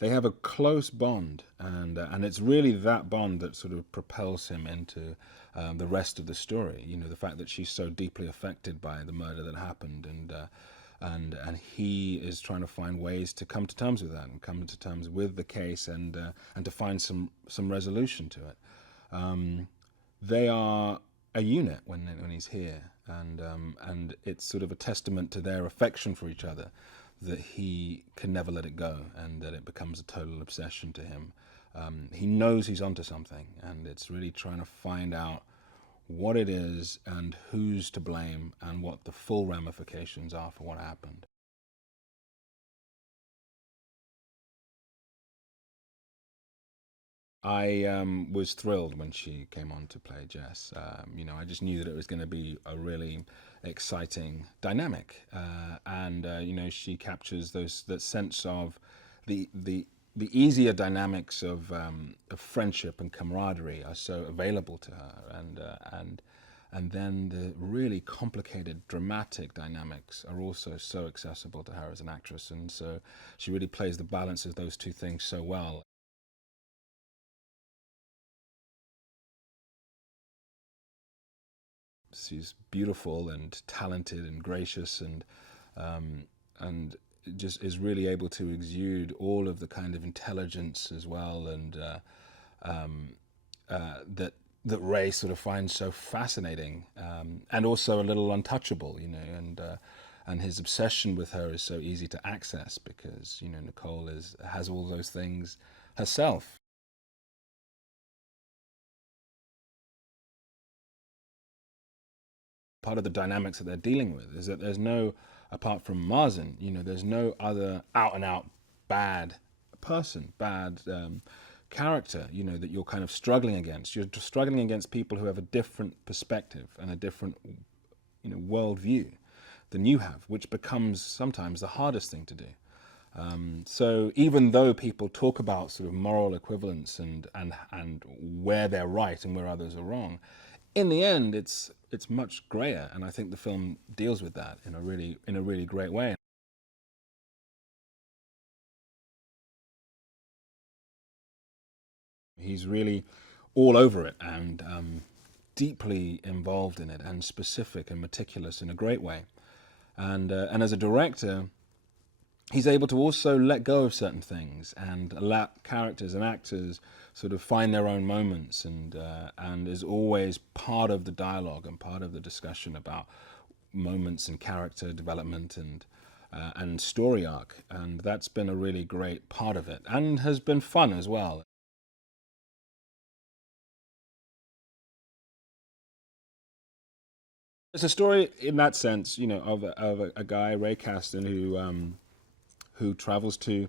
they have a close bond, and it's really that bond that sort of propels him into the rest of the story. You know, the fact that she's so deeply affected by the murder that happened, and he is trying to find ways to come to terms with that and come to terms with the case, and to find some resolution to it. They are a unit when he's here, and it's sort of a testament to their affection for each other that he can never let it go, and that it becomes a total obsession to him. He knows he's onto something, and it's really trying to find out what it is and who's to blame and what the full ramifications are for what happened. I was thrilled when she came on to play Jess. You know, I just knew that it was going to be a really exciting dynamic, and you know, she captures those that sense of the easier dynamics of friendship and camaraderie are so available to her, and then the really complicated dramatic dynamics are also so accessible to her as an actress, and so she really plays the balance of those two things so well. She's beautiful and talented and gracious, and just is really able to exude all of the kind of intelligence as well, and that Ray sort of finds so fascinating, and also a little untouchable, you know, and his obsession with her is so easy to access because, you know, Nicole is has all those things herself. Part of the dynamics that they're dealing with is that there's no, apart from Marsden, you know, there's no other out and out bad person, bad character, you know, that you're kind of struggling against. You're struggling against people who have a different perspective and a different, you know, worldview than you have, which becomes sometimes the hardest thing to do. So even though people talk about sort of moral equivalence and where they're right and where others are wrong, in the end, it's much grayer, and I think the film deals with that in a really great way. He's really all over it, and deeply involved in it, and specific and meticulous in a great way. And as a director, he's able to also let go of certain things and let characters and actors sort of find their own moments, and is always part of the dialogue and part of the discussion about moments and character development and story arc, and that's been a really great part of it and has been fun as well. It's a story in that sense, you know, of a guy, Ray Caston, who travels to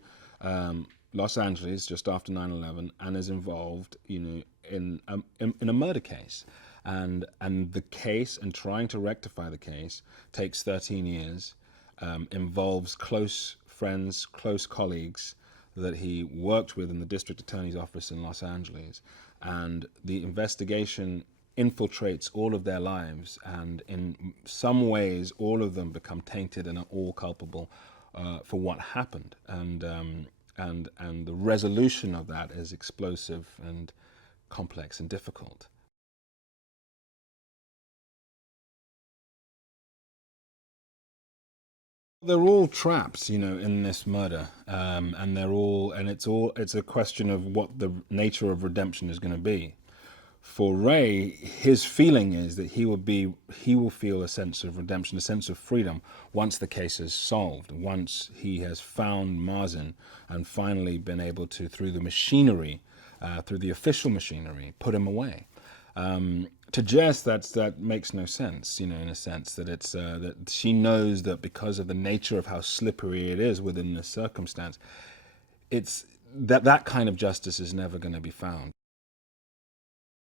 Los Angeles just after 9/11 and is involved, you know, in a murder case, and the case and trying to rectify the case takes 13 years, involves close friends, close colleagues that he worked with in the district attorney's office in Los Angeles, and the investigation infiltrates all of their lives, and in some ways all of them become tainted and are all culpable for what happened, and the resolution of that is explosive and complex and difficult. They're all traps, you know, in this murder, and it's a question of what the nature of redemption is going to be. For Ray, his feeling is that he will feel a sense of redemption, a sense of freedom once the case is solved, once he has found Marsden and finally been able to, through the machinery, through the official machinery, put him away. To Jess, that makes no sense, you know, in a sense that it's that she knows that because of the nature of how slippery it is within this circumstance, it's that kind of justice is never going to be found.